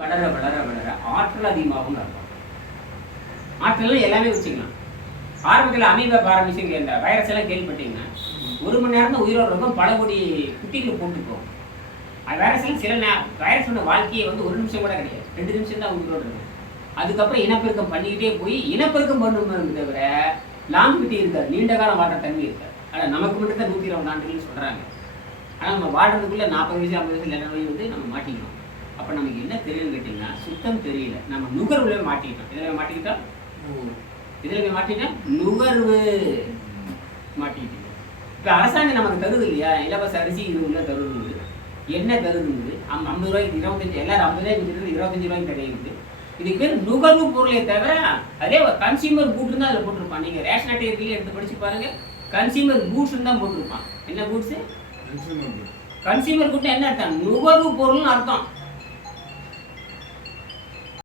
வளர வளர வளர ஆற்றல் அதிகமாகும் அர்த்தம். ஆற்றல் எல்லாமே வச்சுக்கலாம். ஆரம்பத்தில் அமீபா ஆரம்பிச்சுங்க இந்த வைரஸ் எல்லாம் கேள்விப்பட்டீங்கன்னா ஒரு மணி நேரம் தான் உயிரோடு இருக்கும் பல கோடி குட்டிகளை போட்டுக்கும் அது வைரஸ் எல்லாம் சில நே வைரஸோட வாழ்க்கையை வந்து ஒரு நிமிஷம் கூட கிடையாது. ரெண்டு நிமிஷம் தான் உயிரோடு இருக்கும். அதுக்கப்புறம் இனப்பெருக்கம் பண்ணிக்கிட்டே போய் இனப்பெருக்கம் பண்ணணும் தவிர லாங்கிட்டி இருக்காது. நீண்ட காலம் வாழ்ற தன்மை இருக்காது. ஆனால் நமக்கு மட்டும் தான் நூற்றி இருபது ஆண்டுகள்னு சொல்கிறாங்க ஆனால் நம்ம வாழ்றதுக்குள்ள நாற்பது வயசு ஐம்பது வயசு எல்லா நோயும் வந்து நம்ம மாட்டிக்கணும் அப்போ நமக்கு என்ன தெரியுதுன்னு கேட்டிங்கன்னா சுத்தம் தெரியல. நம்ம நுகர்வுல மாட்டிக்கிட்டோம். இதில் மாட்டிக்கிட்டோம்? இதில் போய் மாட்டிட்டோம் நுகர்வு. மாட்டிக்கிட்டோம். இப்போ அரசாங்கம் நமக்கு தருது இல்லையா? இலவச அரிசி உள்ள தருது. என்ன அம் ஐம்பது ரூபாய்க்கு இருபத்தஞ்சு எல்லாரும் ஐம்பது ரூபாய்க்கு விற்கிறது இருபத்தஞ்சு ரூபாய்க்கு கிடைக்குது. இதுக்கு பேர் நுகர்வு பொருளே தவிர அதே கன்சியூமர் கூட்ஸ் தான் அதில் போட்டிருப்பான். நீங்கள் ரேஷன் அட்டை இருக்கீங்க எடுத்து படிச்சு பாருங்க. கன்சியூமர் கூட்ஸ் தான் போட்டிருப்பான். என்ன கூட்ஸ் கன்சியூமர் கூட்ஸ் என்ன அர்த்தம்? நுகர்வு பொருள்னு அர்த்தம்.